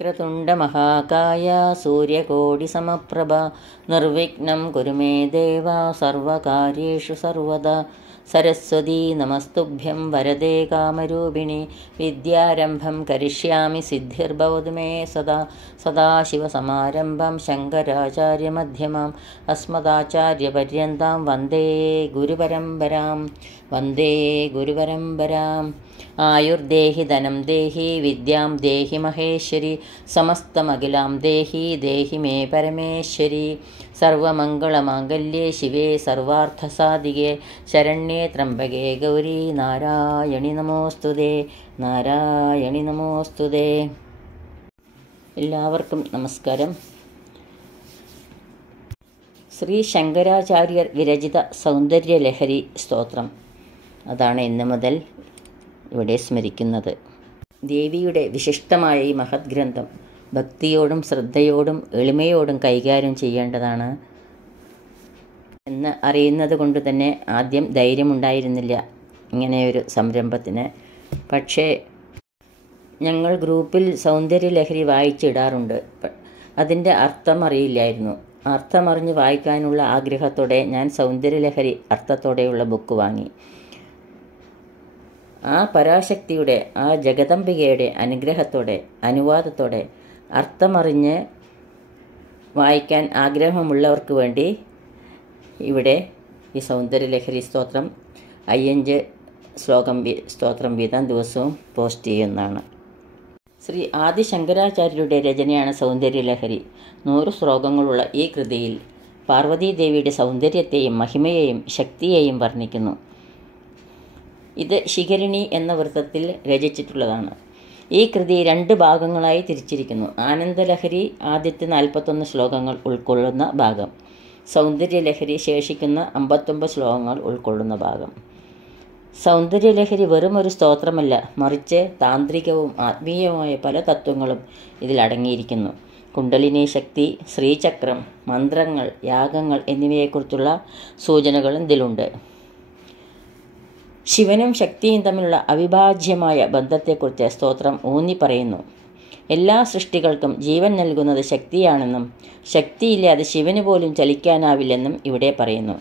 വക്രതുണ്ടമഹാകായ സൂര്യകോടിസമപ്രഭ നിർവിഘ്നം കുരു മേ ദേവ സർവകാര്യേഷു സർവദാ. സരസ്വതീ നമസ്തുഭ്യം വരദേ കാമരൂപിണി വിദ്യാരംഭം കരിഷ്യാമി സിദ്ധിർഭവതു മേ സദാ. സദാശിവസമാരംഭം ശങ്കരാചാര്യമധ്യമാം അസ്മദാചാര്യപര്യന്താം വന്ദേ ഗുരുപരമ്പരാം. ആയുർദേഹി ധനം ദേഹി വിദ്യാം ദേഹി മഹേശ്വരി സമസ്തമഖിലാം ദേഹി മേ പരമേശ്വരി. സർവമംഗളമാംഗല്യേ ശിവേ സർവാർത്ഥസാധികേ ശരണ്യേ ത്രംബകേ ഗൗരി നാരായണി നമോസ്തുതേ. എല്ലാവർക്കും നമസ്കാരം. ശ്രീ ശങ്കരാചാര്യർ വിരചിത സൗന്ദര്യലഹരി സ്തോത്രം, അതാണ് ഇന്നു മുതൽ ഇവിടെ സ്മരിക്കുന്നത്. ദേവിയുടെ വിശിഷ്ടമായ ഈ മഹത് ഗ്രന്ഥം ഭക്തിയോടും ശ്രദ്ധയോടും എളിമയോടും കൈകാര്യം ചെയ്യേണ്ടതാണ് എന്ന് അറിയുന്നത് കൊണ്ട് തന്നെ ആദ്യം ധൈര്യമുണ്ടായിരുന്നില്ല ഇങ്ങനെയൊരു സംരംഭത്തിന്. പക്ഷേ ഞങ്ങൾ ഗ്രൂപ്പിൽ സൗന്ദര്യലഹരി വായിച്ചിടാറുണ്ട്. അതിൻ്റെ അർത്ഥം അറിയില്ലായിരുന്നു. അർത്ഥമറിഞ്ഞ് വായിക്കാനുള്ള ആഗ്രഹത്തോടെ ഞാൻ സൗന്ദര്യലഹരി അർത്ഥത്തോടെയുള്ള ബുക്ക് വാങ്ങി. ആ പരാശക്തിയുടെ, ആ ജഗദംബികയുടെ അനുഗ്രഹത്തോടെ, അനുവാദത്തോടെ അർത്ഥമറിഞ്ഞ് വായിക്കാൻ ആഗ്രഹമുള്ളവർക്ക് വേണ്ടി ഇവിടെ ഈ സൗന്ദര്യലഹരി സ്തോത്രം 5 സ്തോത്രം വീതം ദിവസവും പോസ്റ്റ് ചെയ്യുന്നതാണ്. ശ്രീ ആദി ശങ്കരാചാര്യരുടെ രചനയാണ് സൗന്ദര്യലഹരി. 100 ശ്ലോകങ്ങളുള്ള ഈ കൃതിയിൽ പാർവതീദേവിയുടെ സൗന്ദര്യത്തെയും മഹിമയെയും ശക്തിയെയും വർണ്ണിക്കുന്നു. ഇത് ശിഖരിണി എന്ന വൃത്തത്തിൽ രചിച്ചിട്ടുള്ളതാണ്. ഈ കൃതി 2 ഭാഗങ്ങളായി തിരിച്ചിരിക്കുന്നു. ആനന്ദലഹരി ആദ്യത്തെ 41 ശ്ലോകങ്ങൾ ഉൾക്കൊള്ളുന്ന ഭാഗം, സൗന്ദര്യലഹരി ശേഷിക്കുന്ന 59 ശ്ലോകങ്ങൾ ഉൾക്കൊള്ളുന്ന ഭാഗം. സൗന്ദര്യലഹരി വെറും ഒരു സ്തോത്രമല്ല, മറിച്ച് താന്ത്രികവും ആത്മീയവുമായ പല തത്വങ്ങളും ഇതിലടങ്ങിയിരിക്കുന്നു. കുണ്ടലിനി ശക്തി, ശ്രീചക്രം, മന്ത്രങ്ങൾ, യാഗങ്ങൾ എന്നിവയെക്കുറിച്ചുള്ള സൂചനകളും ഇതിലുണ്ട്. ശിവനും ശക്തിയും തമ്മിലുള്ള അവിഭാജ്യമായ ബന്ധത്തെക്കുറിച്ച് സ്തോത്രം ഊന്നി പറയുന്നു. എല്ലാ സൃഷ്ടികൾക്കും ജീവൻ നൽകുന്നത് ശക്തിയാണെന്നും ശക്തിയില്ലാതെ ശിവന് പോലും ചലിക്കാനാവില്ലെന്നും ഇവിടെ പറയുന്നു.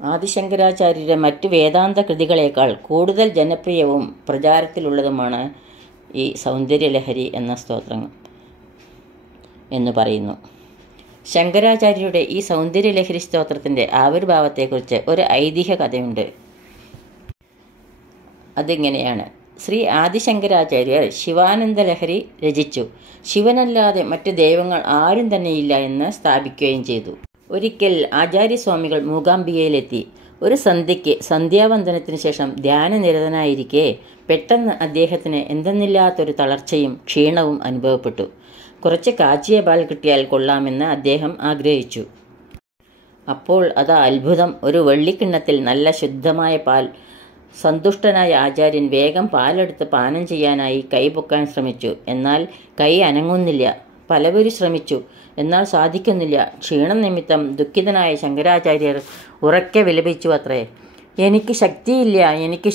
ആദിശങ്കരാചാര്യരുടെ മറ്റു വേദാന്ത കൃതികളേക്കാൾ കൂടുതൽ ജനപ്രിയവും പ്രചാരത്തിലുള്ളതുമാണ് ഈ സൗന്ദര്യലഹരി എന്ന സ്തോത്രം എന്ന് പറയുന്നു. ശങ്കരാചാര്യരുടെ ഈ സൗന്ദര്യലഹരി സ്തോത്രത്തിൻ്റെ ആവിർഭാവത്തെക്കുറിച്ച് ഒരു ഐതിഹ്യ കഥയുണ്ട്. അതിങ്ങനെയാണ്. ശ്രീ ആദിശങ്കരാചാര്യർ ശിവാനന്ദലഹരി രചിച്ചു. ശിവനല്ലാതെ മറ്റ് ദൈവങ്ങൾ ആരും തന്നെയില്ല എന്ന് സ്ഥാപിക്കുകയും ചെയ്തു. ഒരിക്കൽ ആചാര്യസ്വാമികൾ മൂകാംബികയിലെത്തി. ഒരു സന്ധ്യയ്ക്ക് സന്ധ്യാവന്ദനത്തിന് ശേഷം ധ്യാനനിരതനായിരിക്കെ പെട്ടെന്ന് അദ്ദേഹത്തിന് എന്തെന്നില്ലാത്തൊരു തളർച്ചയും ക്ഷീണവും അനുഭവപ്പെട്ടു. കുറച്ച് കാച്ചിയ പാൽ കിട്ടിയാൽ കൊള്ളാമെന്ന് അദ്ദേഹം ആഗ്രഹിച്ചു. അപ്പോൾ അതാ അത്ഭുതം! ഒരു വെള്ളിക്കിണ്ണത്തിൽ നല്ല ശുദ്ധമായ പാൽ. സന്തുഷ്ടനായ ആചാര്യൻ വേഗം പാലെടുത്ത് പാനം ചെയ്യാനായി കൈ പൊക്കാൻ ശ്രമിച്ചു. എന്നാൽ കൈ അനങ്ങുന്നില്ല. പലവരും ശ്രമിച്ചു, എന്നാൽ സാധിക്കുന്നില്ല. ക്ഷീണം നിമിത്തം ദുഃഖിതനായ ശങ്കരാചാര്യർ ഉറക്കെ വിലപിച്ചു അത്രേ, എനിക്ക്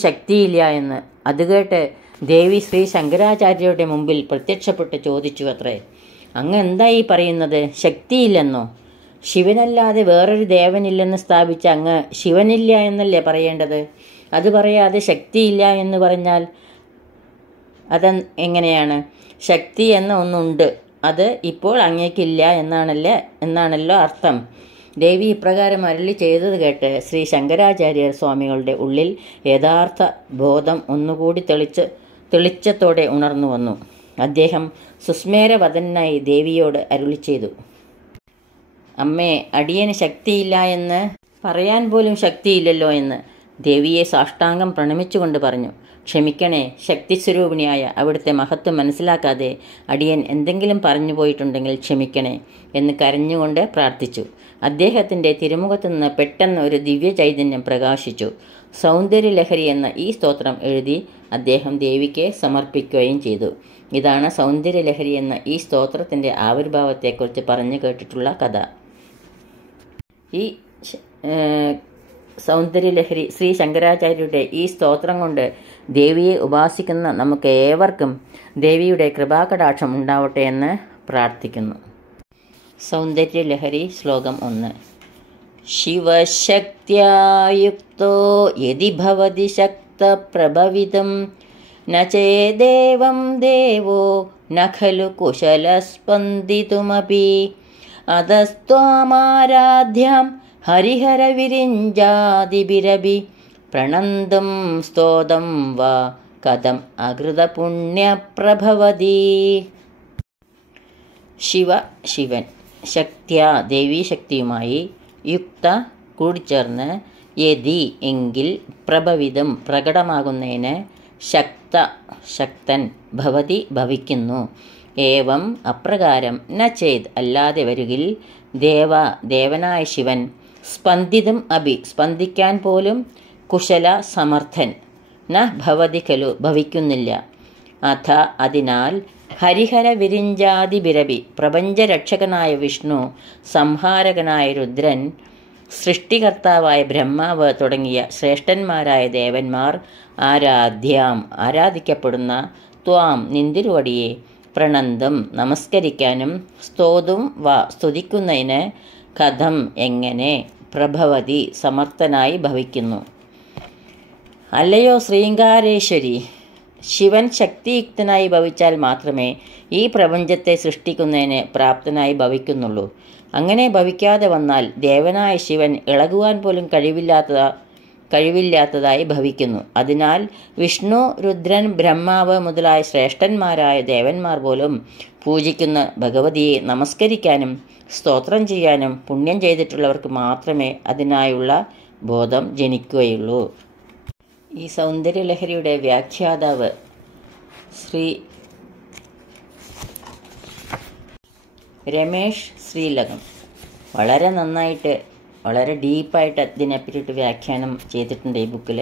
ശക്തിയില്ല എന്ന്. അത് കേട്ട് ദേവി ശ്രീ ശങ്കരാചാര്യരുടെ മുമ്പിൽ പ്രത്യക്ഷപ്പെട്ട് ചോദിച്ചു അത്രേ, അങ്ങ് എന്തായി പറയുന്നത്? ശക്തിയില്ലെന്നോ? ശിവനല്ലാതെ വേറൊരു ദേവനില്ലെന്ന് സ്ഥാപിച്ച അങ്ങ് ശിവനില്ല എന്നല്ലേ പറയേണ്ടത്? അത് പറയാതെ ശക്തിയില്ല എന്ന് പറഞ്ഞാൽ എങ്ങനെയാണ്? ശക്തി എന്ന ഒന്നുണ്ട്, അത് ഇപ്പോൾ അങ്ങേക്കില്ല എന്നാണല്ലോ അർത്ഥം. ദേവി ഇപ്രകാരം അരുളി ചെയ്തത് കേട്ട് ശ്രീ ശങ്കരാചാര്യ സ്വാമികളുടെ ഉള്ളിൽ യഥാർത്ഥ ബോധം ഒന്നുകൂടി തെളിച്ചത്തോടെ ഉണർന്നു വന്നു. അദ്ദേഹം സുസ്മേരവദനായി ദേവിയോട് അരുളി ചെയ്തു, അമ്മേ, അടിയന് ശക്തിയില്ല എന്ന് പറയാൻ പോലും ശക്തിയില്ലല്ലോ എന്ന്. ദേവിയെ സാഷ്ടാംഗം പ്രണമിച്ചുകൊണ്ട് പറഞ്ഞു, ക്ഷമിക്കണേ, ശക്തിസ്വരൂപിണിയായ അവിടുത്തെ മഹത്വം മനസ്സിലാക്കാതെ അടിയൻ എന്തെങ്കിലും പറഞ്ഞു പോയിട്ടുണ്ടെങ്കിൽ ക്ഷമിക്കണേ എന്ന് കരഞ്ഞുകൊണ്ട് പ്രാർത്ഥിച്ചു. അദ്ദേഹത്തിൻ്റെ തിരുമുഖത്തു നിന്ന് പെട്ടെന്ന് ഒരു ദിവ്യ ചൈതന്യം പ്രകാശിച്ചു. സൗന്ദര്യലഹരി എന്ന ഈ സ്തോത്രം എഴുതി അദ്ദേഹം ദേവിക്ക് സമർപ്പിക്കുകയും ചെയ്തു. ഇതാണ് സൗന്ദര്യലഹരി എന്ന ഈ സ്തോത്രത്തിൻ്റെ ആവിർഭാവത്തെക്കുറിച്ച് പറഞ്ഞു കേട്ടിട്ടുള്ള കഥ. ഈ സൗന്ദര്യലഹരി ശ്രീ ശങ്കരാചാര്യരുടെ ഈ സ്തോത്രം കൊണ്ട് ദേവിയെ ഉപാസിക്കുന്ന നമുക്ക് ഏവർക്കും ദേവിയുടെ കൃപാകടാക്ഷം ഉണ്ടാവട്ടെ എന്ന് പ്രാർത്ഥിക്കുന്നു. സൗന്ദര്യലഹരി ശ്ലോകം 1. ശിവശക്ത്യായുക്തോ യദി ഭവതി ശക്തപ്രഭവിതം ന ചേദേവം ദേവോ ന ഖലു കുശലസ്പന്ദിതുമപി അധസ്ത്വാമാരാധ്യാം ഹരിഹരവിരിഞ്ചാദിഭിരഭി പ്രണന്ദം സ്തോതം വാ കഥം അകൃതപുണ്യപ്രഭവതി. ശിവൻ ശക്ത്യാ ദേവീശക്തിയുമായി യുക്ത കൂടിച്ചേർന്ന് യതി എങ്കിൽ പ്രഭവിതം പ്രകടമാകുന്നതിന് ശക്തൻ ഭവതി ഭവിക്കുന്നു. ഏവം അപ്രകാരം ന ചേത് അല്ലാതെ വരുകിൽ ദേവനായ ശിവൻ സ്പന്ദിതം അഭി സ്പന്ദിക്കാൻ പോലും കുശല സമർത്ഥൻ ന ഭവതി ഖലു ഭവിക്കുന്നില്ല. അഥ അതിനാൽ ഹരിഹര വിരിഞ്ചാദിഭിരഭി പ്രപഞ്ചരക്ഷകനായ വിഷ്ണു, സംഹാരകനായ രുദ്രൻ, സൃഷ്ടികർത്താവായ ബ്രഹ്മാവ് തുടങ്ങിയ ശ്രേഷ്ഠന്മാരായ ദേവന്മാർ ആരാധിക്കപ്പെടുന്ന ത്വാം നിന്തിരുവടിയെ പ്രണന്ദം നമസ്കരിക്കാനും സ്തോതും സ്തുതിക്കുന്നതിന് കഥം എങ്ങനെ പ്രഭവതി സമർത്ഥനായി ഭവിക്കുന്നു. അല്ലയോ ശ്രീങ്കാരേശ്വരി, ശിവൻ ശക്തിയുക്തനായി ഭവിച്ചാൽ മാത്രമേ ഈ പ്രപഞ്ചത്തെ സൃഷ്ടിക്കുന്നതിന് പ്രാപ്തനായി ഭവിക്കുന്നുള്ളൂ. അങ്ങനെ ഭവിക്കാതെ വന്നാൽ ദേവനായ ശിവൻ ഇളകുവാൻ പോലും കഴിവില്ലാത്തതായി ഭവിക്കുന്നു. അതിനാൽ വിഷ്ണു, രുദ്രൻ, ബ്രഹ്മാവ് മുതലായ ശ്രേഷ്ഠന്മാരായ ദേവന്മാർ പോലും പൂജിക്കുന്ന ഭഗവതിയെ നമസ്കരിക്കാനും സ്തോത്രം ചെയ്യാനും പുണ്യം ചെയ്തിട്ടുള്ളവർക്ക് മാത്രമേ അതിനായുള്ള ബോധം ജനിക്കുകയുള്ളൂ. ഈ സൗന്ദര്യലഹരിയുടെ വ്യാഖ്യാതാവ് ശ്രീ രമേഷ് ശ്രീലകം വളരെ നന്നായിട്ട്, വളരെ ഡീപ്പായിട്ട് ഇതിനെപ്പറ്റിയിട്ട് വ്യാഖ്യാനം ചെയ്തിട്ടുണ്ട് ഈ ബുക്കിൽ.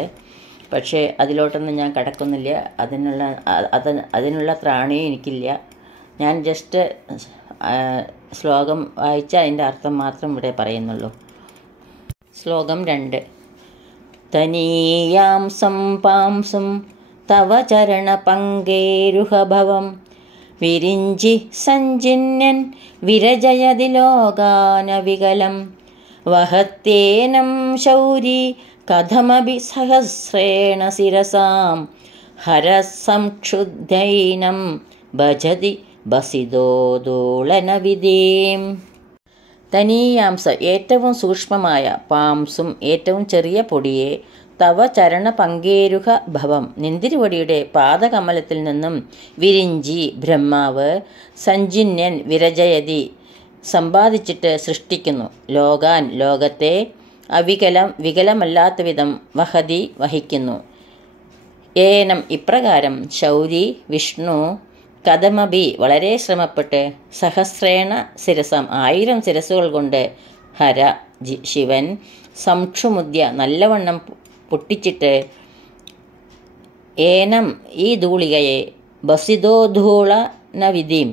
പക്ഷേ അതിലോട്ടൊന്നും ഞാൻ കടക്കുന്നില്ല. അതിനുള്ള ത്രാണിയും എനിക്കില്ല. ഞാൻ ജസ്റ്റ് ശ്ലോകം വായിച്ച അതിൻ്റെ അർത്ഥം മാത്രം ഇവിടെ പറയുന്നുള്ളൂ. ശ്ലോകം 2. തനീയാംസം പാംസും തവ ചരണപങ്കേരുഹഭവം വിരിഞ്ചി സഞ്ജിന്യൻ വിരജയതി ലോകാനവികലം വഹത്തേനം ശൗരി കഥമഭി സഹസ്രേണ ശിരസാം ഹരസംക്ഷുദ്ധൈനം ഭജതി ബസിതോദോളനവിധീം. തനീയാംസം ഏറ്റവും സൂക്ഷ്മമായ, പാംസും ഏറ്റവും ചെറിയ പൊടിയെ, തവ ചരണ പങ്കേരുഹ ഭവം നിന്തിരുവടിയുടെ പാദകമലത്തിൽ നിന്നും വിരിഞ്ചി ബ്രഹ്മാവ്, സഞ്ജിന്യൻ വിരജയതി സമ്പാദിച്ചിട്ട് സൃഷ്ടിക്കുന്നു, ലോകാൻ ലോകത്തെ, വികലമല്ലാത്ത വിധം വഹതി വഹിക്കുന്നു. ഏനം ഇപ്രകാരം ശൗരി വിഷ്ണു കഥമഭി വളരെ ശ്രമപ്പെട്ട് സഹസ്രേണ ശിരസം 1000 ശിരസുകൾ കൊണ്ട് ഹര ശിവൻ സംക്ഷുമുദ്യ നല്ലവണ്ണം പൊട്ടിച്ചിട്ട് ഏനം ഈ ധൂളികയെ ബസിതോധൂളനവിധിം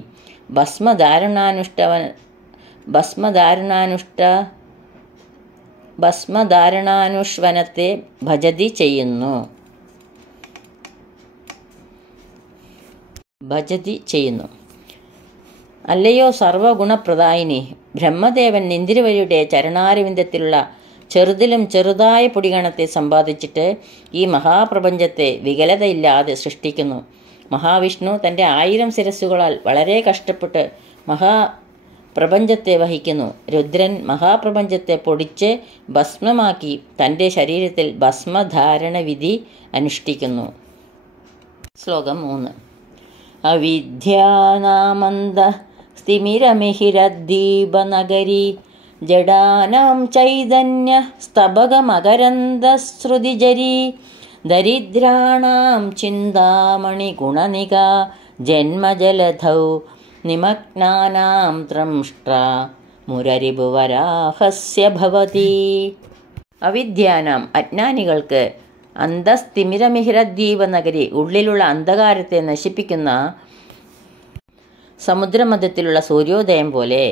ഭസ്മധാരണാനുഷ്വനത്തെ ഭജതി ചെയ്യുന്നു. അല്ലയോ സർവഗുണപ്രദായിനി, ബ്രഹ്മദേവൻ നിന്തിരുവടിയുടെ ചരണാരവിന്ദത്തിലുള്ള ചെറുതിലും ചെറുതായ പൊടികണത്തെ സമ്പാദിച്ചിട്ട് ഈ മഹാപ്രപഞ്ചത്തെ വികലതയില്ലാതെ സൃഷ്ടിക്കുന്നു. മഹാവിഷ്ണു തൻ്റെ 1000 ശിരസ്സുകളാൽ വളരെ കഷ്ടപ്പെട്ട് മഹാപ്രപഞ്ചത്തെ വഹിക്കുന്നു. രുദ്രൻ മഹാപ്രപഞ്ചത്തെ പൊടിച്ച് ഭസ്മമാക്കി തൻ്റെ ശരീരത്തിൽ ഭസ്മധാരണവിധി അനുഷ്ഠിക്കുന്നു. ശ്ലോകം 3. അവിദ്യാനാമന്ദ സ്ഥിമിരമിഹിരദ്ദീപനഗരി ജഡാനാം ചൈതന്യ സ്തബകമകരന്ദശ്രുതിജരി ദരിദ്രാണാം ചിന്താമണി ഗുണനിക ജന്മജലധൗ നിമഗ്നാനാം ത്രംഷ്ട്രാ മുരരിഭുവരാഹസ്യ ഭവതി. അവിദ്യാനാം അജ്ഞാനികൾക്ക് അന്തസ്തിമിരമിഹിരദ്വീപനഗരി ഉള്ളിലുള്ള അന്ധകാരത്തെ നശിപ്പിക്കുന്ന സമുദ്രമധ്യത്തിലുള്ള സൂര്യോദയം പോലെ,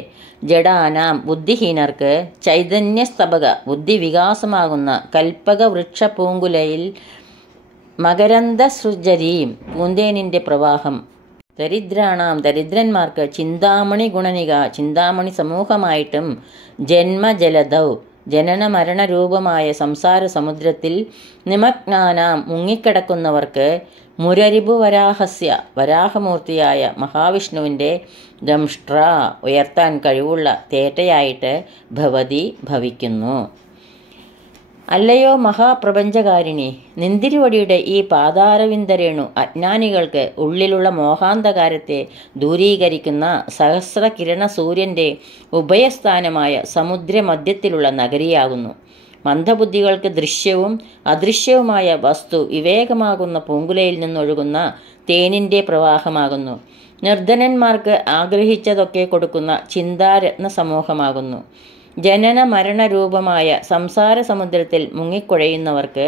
ജഡാനാം ബുദ്ധിഹീനർക്ക് ചൈതന്യസ്തബക ബുദ്ധി വികാസമാകുന്ന കൽപ്പക വൃക്ഷ പൂങ്കുലയിൽ മകരന്ദസൃജരീം പൂന്തേനിൻ്റെ പ്രവാഹം. ദരിദ്രാണാം ദരിദ്രന്മാർക്ക് ചിന്താമണി ഗുണനിക ചിന്താമണി സമൂഹമായിട്ടും ജന്മജലദൗ ജനന മരണരൂപമായ സംസാര സമുദ്രത്തിൽ നിമഗ്നാനാം മുങ്ങിക്കിടക്കുന്നവർക്ക് മുരരിപു വരാഹസ്യ വരാഹമൂർത്തിയായ മഹാവിഷ്ണുവിൻ്റെ ദംഷ്ട്ര ഉയർത്താൻ കഴിവുള്ള തേറ്റയായിട്ട് ഭവതി ഭവിക്കുന്നു. അല്ലയോ മഹാപ്രപഞ്ചകാരിണി, നിന്തിരുവടിയുടെ ഈ പാതാരവിന്ദരേണു അജ്ഞാനികൾക്ക് ഉള്ളിലുള്ള മോഹാന്ധകാരത്തെ ദൂരീകരിക്കുന്ന സഹസ്രകിരണ സൂര്യൻ്റെ ഉഭയസ്ഥാനമായ സമുദ്രമധ്യത്തിലുള്ള നഗരിയാകുന്നു. മന്ദബുദ്ധികൾക്ക് ദൃശ്യവും അദൃശ്യവുമായ വസ്തു വിവേകമാകുന്ന പൂങ്കുലയിൽ നിന്നൊഴുകുന്ന തേനിൻ്റെ പ്രവാഹമാകുന്നു. നിർധനന്മാർക്ക് ആഗ്രഹിച്ചതൊക്കെ കൊടുക്കുന്ന ചിന്താരത്ന സമൂഹമാകുന്നു. ജനന മരണരൂപമായ സംസാര സമുദ്രത്തിൽ മുങ്ങിക്കുഴയുന്നവർക്ക്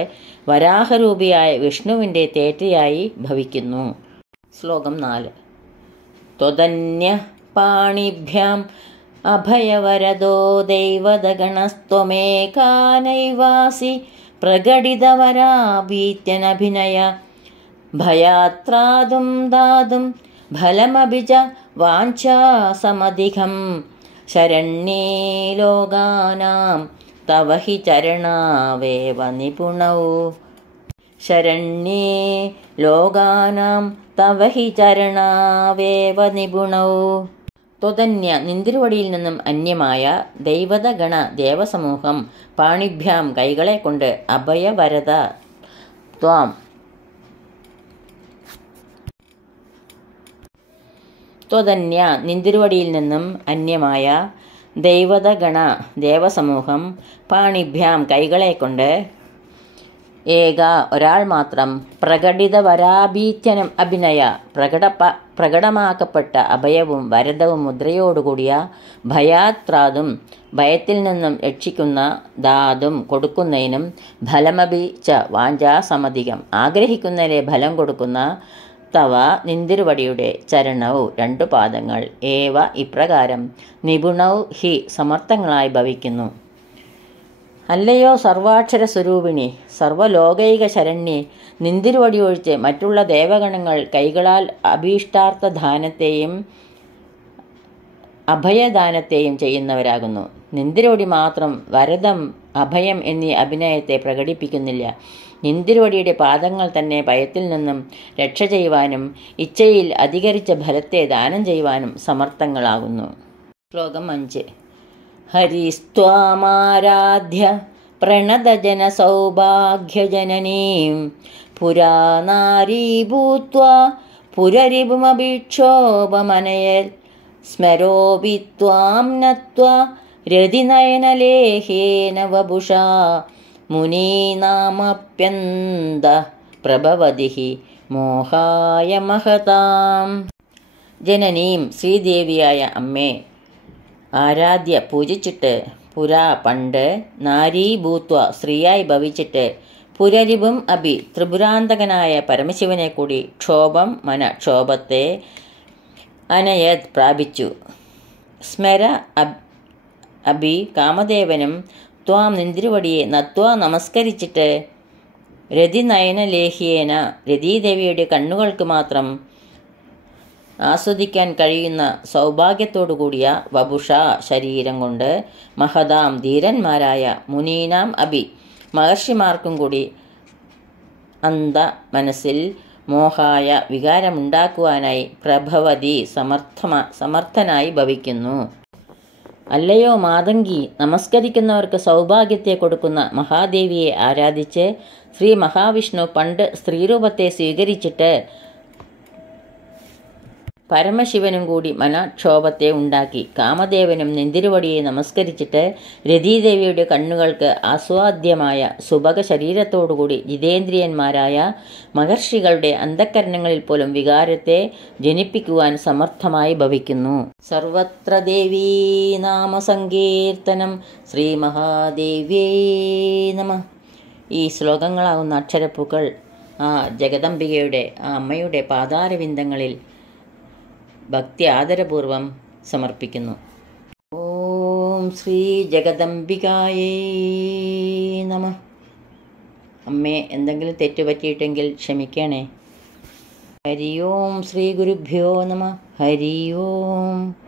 വരാഹരൂപിയായ വിഷ്ണുവിൻ്റെ തേറ്റയായി ഭവിക്കുന്നു. ശ്ലോകം 4. ത്വതന്യ പാണിഭ്യാം അഭയവരദോ ദൈവതഗണസ്ത്വമേകാനൈവാസി പ്രകടിതവരാഭീത്യനഭിനയ ഭയാത്രാതും ദാതും ഫലമഭിജ വാഞ്ചാസമധികം ശരണ്യേ ലോകാനാം തവ ഹി ചരണാവേവ നിപുണൗ. ശരണ്യേ ലോകാനാം tawa he ചരണാവേവ നിപുണൗ. ത്വതന്യ നിന്തിരുവടിയിൽ നിന്നും അന്യമായ ദൈവതഗണ ദേവസമൂഹം പാണിഭ്യാം കൈകളെ കൊണ്ട് അഭയവരദ ത്വാം ത്വതന്യ നിന്തിരുവടിയിൽ നിന്നും അന്യമായ ദൈവതഗണ ദേവസമൂഹം പാണിഭ്യാം കൈകളെ കൊണ്ട് ഏക ഒരാൾ മാത്രം പ്രകടിതവരാഭീത്യനം അഭിനയ പ്രകടമാക്കപ്പെട്ട അഭയവും വരദവും മുദ്രയോടുകൂടിയ ഭയാത്രാതും ഭയത്തിൽ നിന്നും രക്ഷിക്കുന്ന ദാതും കൊടുക്കുന്നതിനും ഫലമഭിച്ച വാഞ്ചാസമധികം ആഗ്രഹിക്കുന്നതിനെ ഫലം കൊടുക്കുന്ന തവ നിന്തിരുവടിയുടെ ചരണൗ രണ്ടു പാദങ്ങൾ ഏവ ഇപ്രകാരം നിപുണൗ ഹി സമർത്ഥങ്ങളായി ഭവിക്കുന്നു. അല്ലയോ സർവാക്ഷര സ്വരൂപിണി, സർവലോകൈക ശരണ്യെ, നിന്തിരുവടി ഒഴിച്ച് മറ്റുള്ള ദേവഗണങ്ങൾ കൈകളാൽ അഭീഷ്ടാർത്ഥദാനത്തെയും അഭയദാനത്തെയും ചെയ്യുന്നവരാകുന്നു. നിന്തിരുവടി മാത്രം വരദം അഭയം എന്നീ അഭിനയത്തെ പ്രകടിപ്പിക്കുന്നില്ല. നിന്തിരുവടിയുടെ പാദങ്ങൾ തന്നെ ഭയത്തിൽ നിന്നും രക്ഷ ചെയ്യുവാനും ഇച്ഛയിൽ അധികരിച്ച ഫലത്തെ ദാനം ചെയ്യുവാനും സമർത്ഥങ്ങളാകുന്നു. ശ്ലോകം 5. ഹരിസ്ത്വാമാരാധ്യ പ്രണതജന സൗഭാഗ്യജനനീം പുരാ നാരീഭൂത്വാ പുരരിപുമഭിക്ഷോഭമനയൽ സ്മരോപി ത്വാം നത്വാ രതിനയനലേഹേന വപുഷാ മുനീനാമപ്യന്ത പ്രഭവതി മോഹായ മഹതാം. ജനനീം ശ്രീദേവിയായ അമ്മേ, ആരാധ്യ പൂജിച്ചിട്ട് പുരാ പണ്ട് നാരീഭൂത്വ സ്ത്രീയായി ഭവിച്ചിട്ട് പുരരിപും അഭി ത്രിപുരാന്തകനായ പരമശിവനെ കൂടി ക്ഷോഭം മനക്ഷോഭത്തെ അനയത് പ്രാപിച്ചു. സ്മര അഭി കാമദേവനും ത്വാം നിന്തിരുവടിയെ നത്വാ നമസ്കരിച്ചിട്ട് രതിനയനലേഹ്യേന രതീദേവിയുടെ കണ്ണുകൾക്ക് മാത്രം ആസ്വദിക്കാൻ കഴിയുന്ന സൗഭാഗ്യത്തോടുകൂടിയ വപുഷ ശരീരം കൊണ്ട് മഹതാം ധീരന്മാരായ മുനീനാം അഭി മഹർഷിമാർക്കും കൂടി അന്ത മനസ്സിൽ മോഹായ വികാരമുണ്ടാക്കുവാനായി പ്രഭവതി സമർത്ഥനായി ഭവിക്കുന്നു. അല്ലയോ മാതങ്കി, നമസ്കരിക്കുന്നവർക്ക് സൗഭാഗ്യത്തെ കൊടുക്കുന്ന മഹാദേവിയെ ആരാധിച്ച് ശ്രീ മഹാവിഷ്ണു പണ്ട് സ്ത്രീരൂപത്തെ സ്വീകരിച്ചിട്ട് പരമശിവനും കൂടി മനക്ഷോഭത്തെ ഉണ്ടാക്കി. കാമദേവനും നിന്തിരുവടിയെ നമസ്കരിച്ചിട്ട് രതീദേവിയുടെ കണ്ണുകൾക്ക് ആസ്വാദ്യമായ സുഭഗ ശരീരത്തോടുകൂടി ജിതേന്ദ്രിയന്മാരായ മഹർഷികളുടെ അന്ധക്കരണങ്ങളിൽ പോലും വികാരത്തെ ജനിപ്പിക്കുവാൻ സമർത്ഥമായി ഭവിക്കുന്നു. സർവത്ര ദേവീ നാമസങ്കീർത്തനം. ശ്രീ മഹാദേവ്യേ നമഃ. ഈ ശ്ലോകങ്ങളാവുന്ന അക്ഷരപ്പൂക്കൾ ആ ജഗദംബികയുടെ ആ അമ്മയുടെ പാതാരവിന്ദങ്ങളിൽ ഭക്തി ആദരപൂർവം സമർപ്പിക്കുന്നു. ഓം ശ്രീ ജഗദംബികായേ നമഃ. അമ്മേ, എന്തെങ്കിലും തെറ്റുപറ്റിയിട്ടെങ്കിൽ ക്ഷമിക്കണേ. ഹരി ഓം ശ്രീ ഗുരുഭ്യോ നമ. ഹരി ഓം.